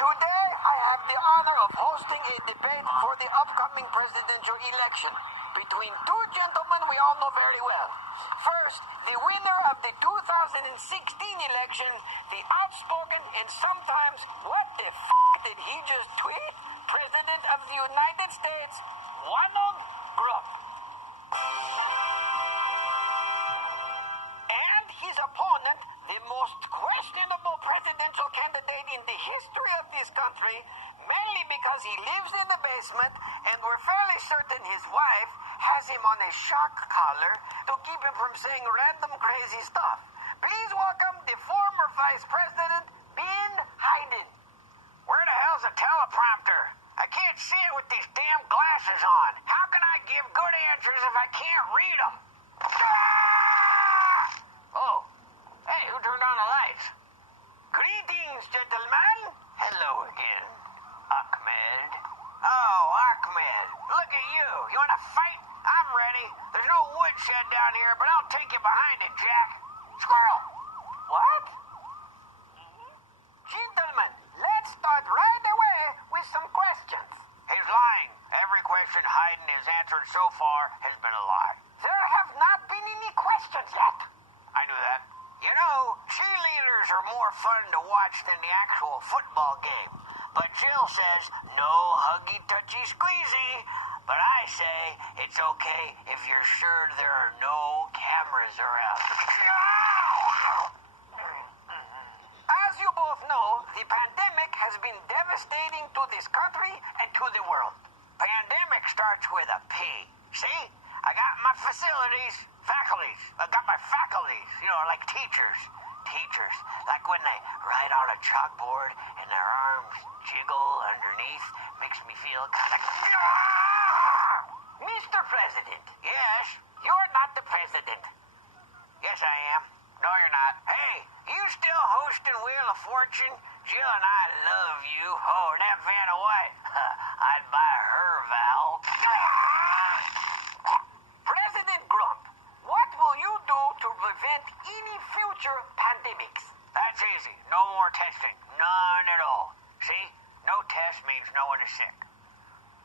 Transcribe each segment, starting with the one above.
Today, I have the honor of hosting a debate for the upcoming presidential election between two gentlemen we all know very well. First, the winner of the 2016 election, the outspoken and sometimes, what the did he just tweet? President of the United States, Donald Trump. And his opponent, the most questionable presidential candidate in the history of this country, mainly because he lives in the basement and we're fairly certain his wife has him on a shock collar to keep him from saying random crazy stuff. Please welcome the former Vice President, Ben Hayden. Where the hell's the teleprompter? I can't see it with these damn glasses on. How can I give good answers if I can't read them? Oh, hey, who turned on the lights? Greetings, gentlemen. Hello again, Ahmed. Oh, Ahmed, look at you. You want to fight? I'm ready. There's no woodshed down here, but I'll take you behind it, Jack. Squirrel. What? Gentlemen, let's start right away with some questions. He's lying. Every question Hayden has answered so far has been a lie. There have not been any questions yet. I knew that. You know, cheerleaders are more fun to watch than the actual football game. But Jill says, no huggy, touchy, squeezy. But I say, it's okay if you're sure there are no cameras around. As you both know, the pandemic has been devastating to this country and to the world. Pandemic starts with a P. See? I got my faculties. I got my faculties, like teachers. Teachers, like when they write on a chalkboard and their arms jiggle underneath, makes me feel kind of... Mr. President. Yes? You're not the president. Yes, I am. No, you're not. Hey, you still hosting Wheel of Fortune? Jill and I love you. Oh, and that Vanna White. I'd buy her, Val. President Grump, what will you do to prevent any future pandemics? That's easy. No more testing. None at all. See? No test means no one is sick.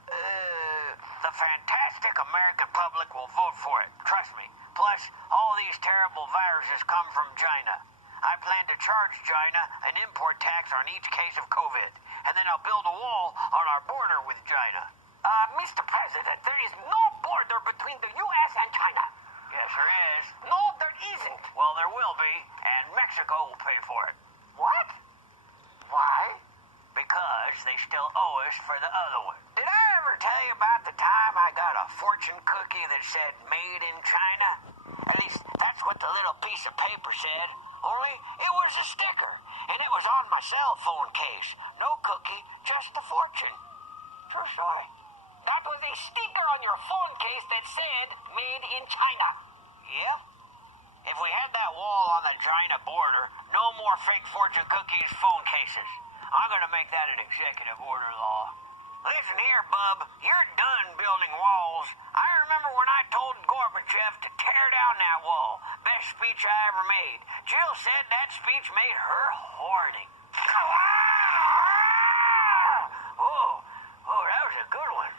The fantastic American public will vote for it. Trust me. Plus, all these terrible viruses come from China. I plan to charge China an import tax on each case of COVID. And then I'll build a wall on our border with China. Mr. President, there is no border between the U.S. and China. Yes, there is. No, there isn't. Well, there will be, and Mexico will pay for it. What? Why? Because they still owe us for the other one. Did I ever tell you about the time I got a fortune cookie that said made in China? At least that's what the little piece of paper said. Only it was a sticker, and it was on my cell phone case. No cookie, just the fortune. True story. That was a sticker on your phone case that said made in China. Yep. If we had that wall on the China border, no more fake fortune cookies phone cases. I'm going to make that an executive order law. Listen here, bub. You're done building walls. I remember when I told Gorbachev to tear down that wall. Best speech I ever made. Jill said that speech made her horny. Oh, that was a good one.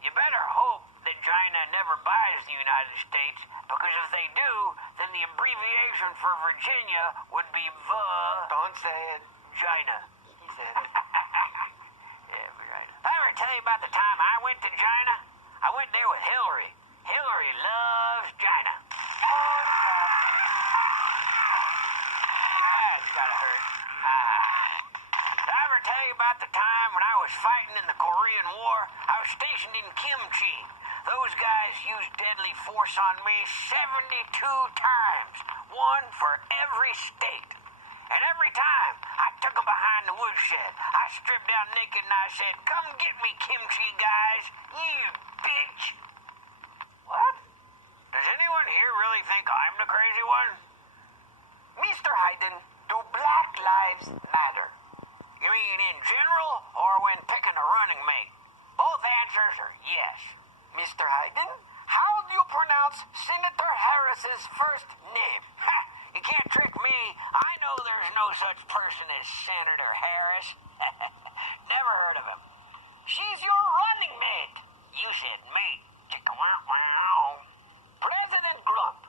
You better hope that China never buys the United States, because if they do, then the abbreviation for Virginia would be Don't say it. China. He said it. Yeah, right. Did I ever tell you about the time I went to China? I went there with Hillary. Hillary loves China. It's gotta hurt. Did I ever tell you about the time when I was fighting in the Korean War? I was stationed in Kimchi. Those guys used deadly force on me 72 times. One for every state. And every time, I took them behind the woodshed. I stripped down naked and I said, "Come get me, Kimchi guys, you bitch." What? Does anyone here really think I'm the crazy one? Mr. Hayden, do black lives matter? You mean in general, or when picking a running mate? Both answers are yes. Mr. Hayden, how do you pronounce Senator Harris's first name? Ha! You can't trick me. I know there's no such person as Senator Harris. heard of him. She's your running mate. You said mate. Chicka wow wow. President Grump,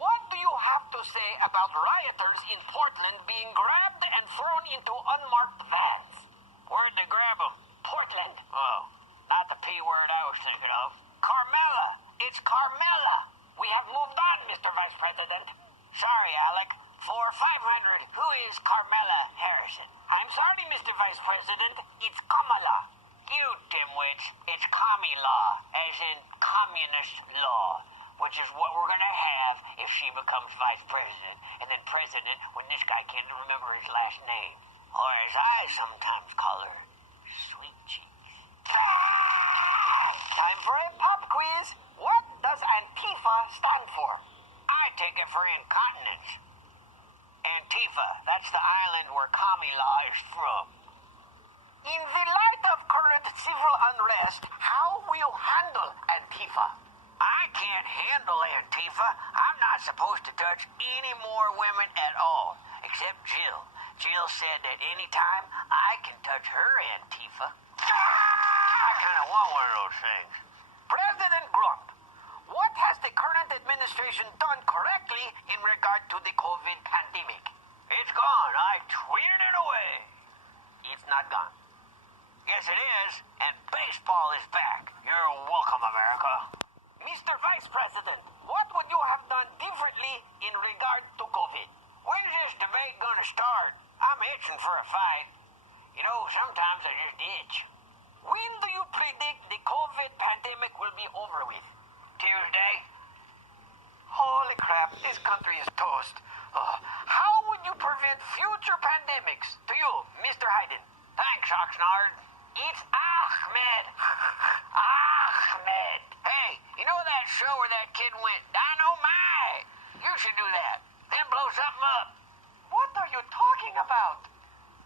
what do you have to say about rioters in Portland being grabbed and thrown into unmarked vans? Where'd they grab them? Portland. Oh, not the P word I was thinking of. Carmela. It's Carmela. We have moved on, Mr. Vice President. Sorry, Alec. For 500, who is Carmela Harrison? I'm sorry, Mr. Vice President. It's Kamala. You dimwits. It's commie law, as in communist law, which is what we're going to have if she becomes vice president, and then president when this guy can't remember his last name. Or as I sometimes call her, Sweet Cheeks. Time for a pop quiz. What does Antifa stand for? I take it for incontinence. Antifa, that's the island where commie law is from. In the light of current civil unrest, how will you handle Antifa? I can't handle Antifa. I'm not supposed to touch any more women at all, except Jill. Jill said that anytime I can touch her Antifa. I kind of want one of those things. President Grump, what has the current administration done correctly in regard to the COVID pandemic? It's gone. I tweeted it away. It's not gone. Yes, it is, and baseball is back. You're welcome, America. Mr. Vice President, what would you have done differently in regard to COVID? When's this debate gonna start? I'm itching for a fight. You know, sometimes I just itch. When do you predict the COVID pandemic will be over with? Tuesday. Holy crap, this country is toast. How would you prevent future pandemics? To you, Mr. Hayden. Thanks, Oxnard. It's Ahmed. Ahmed. Hey, you know that show where that kid went, Dynamite? You should do that. Then blow something up. What are you talking about?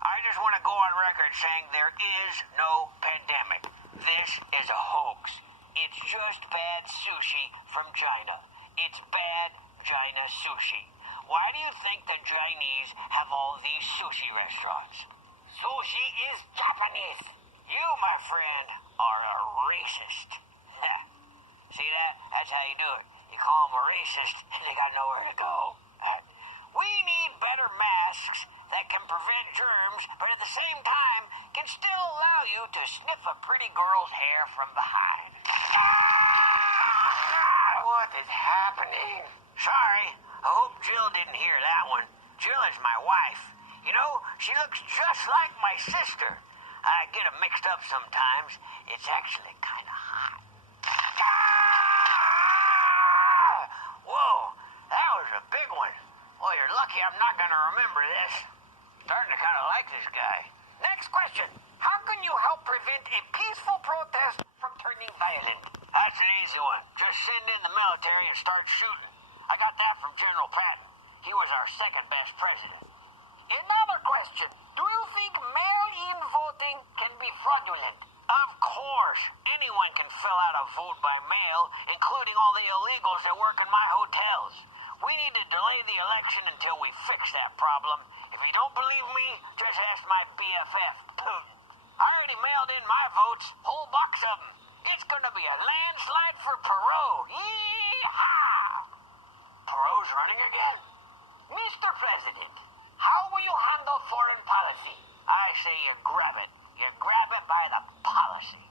I just want to go on record saying there is no pandemic. This is a hoax. It's just bad sushi from China. It's bad China sushi. Why do you think the Chinese have all these sushi restaurants? Sushi is Japanese. You, my friend, are a racist. See that? That's how you do it. You call them a racist, and they got nowhere to go. We need better masks that can prevent germs, but at the same time can still allow you to sniff a pretty girl's hair from behind. What is happening? Sorry, I hope Jill didn't hear that one. Jill is my wife. You know, she looks just like my sister. I get them mixed up sometimes. It's actually kind of hot. Whoa, that was a big one. Well, you're lucky I'm not going to remember this. Starting to kind of like this guy. Next question. How can you help prevent a peaceful protest from turning violent? That's an easy one. Just send in the military and start shooting. I got that from General Patton. He was our second best president. Another question. Do you think mail-in voting can be fraudulent? Of course. Anyone can fill out a vote by mail, including all the illegals that work in my hotels. We need to delay the election until we fix that problem. If you don't believe me, just ask my BFF, Putin. I already mailed in my votes, whole box of them. It's gonna be a landslide for Perot. Yee-haw! Perot's running again. Mr. President, how will you handle foreign policy? I say you grab it. You grab it by the policy.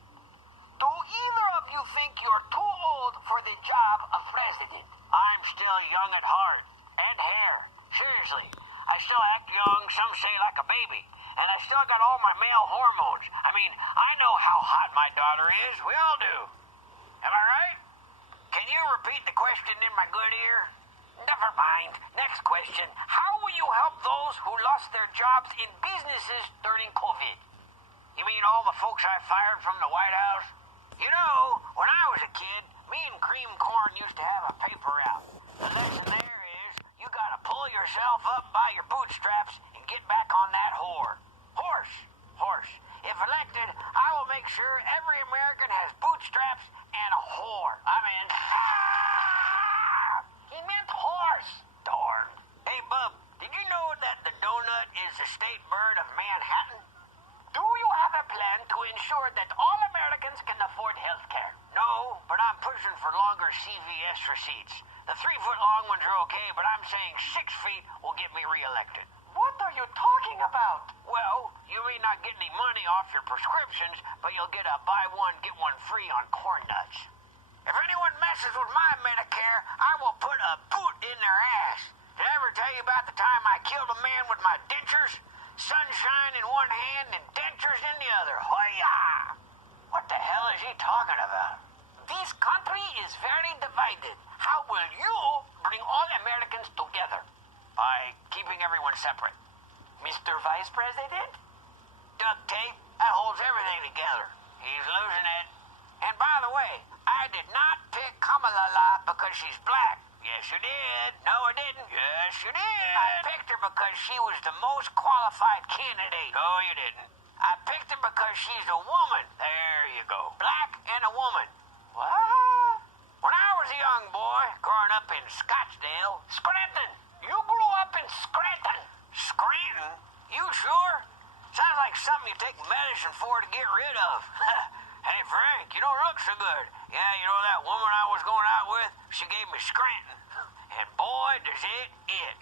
Do either of you think you're too old for the job of president? I'm still young at heart. And hair. Seriously. I still act young, some say like a baby. And I still got all my male hormones. I mean, I know how hot my daughter is. We all do. Am I right? Can you repeat the question in my good ear? Never mind. Next question. How will you help those who lost their jobs in businesses during COVID? You mean all the folks I fired from the White House? You know, when I was a kid, me and Cream Corn used to have a paper out. The lesson there is, you gotta pull yourself up by your bootstraps and get back on that whore. Horse. If elected, I will make sure every American has bootstraps and a whore. I'm in. He meant horse. Darn. Hey, Bub, did you know that the donut is the state bird of Manhattan? Do you have a plan to CVS receipts. The 3-foot-long ones are okay, but I'm saying 6 feet will get me reelected. What are you talking about? Well, you may not get any money off your prescriptions, but you'll get a buy one, get one free on corn nuts. If anyone messes with my Medicare, I will put a boot in their ass. Did I ever tell you about the time I killed a man with my dentures? Sunshine in one hand and dentures in the other. Hoya! What the hell is he talking about? This country is very divided. How will you bring all Americans together? By keeping everyone separate. Mr. Vice President? Duct tape, that holds everything together. He's losing it. And by the way, I did not pick Kamala because she's black. Yes, you did. No, I didn't. Yes, you did. I picked her because she was the most qualified candidate. No, you didn't. I picked her because she's a woman. There you go. Black and a woman. What? When I was a young boy, growing up in Scottsdale, Scranton! You grew up in Scranton! Scranton? You sure? Sounds like something you take medicine for to get rid of. Hey, Frank, you don't look so good. Yeah, you know that woman I was going out with? She gave me Scranton. And boy, does it itch.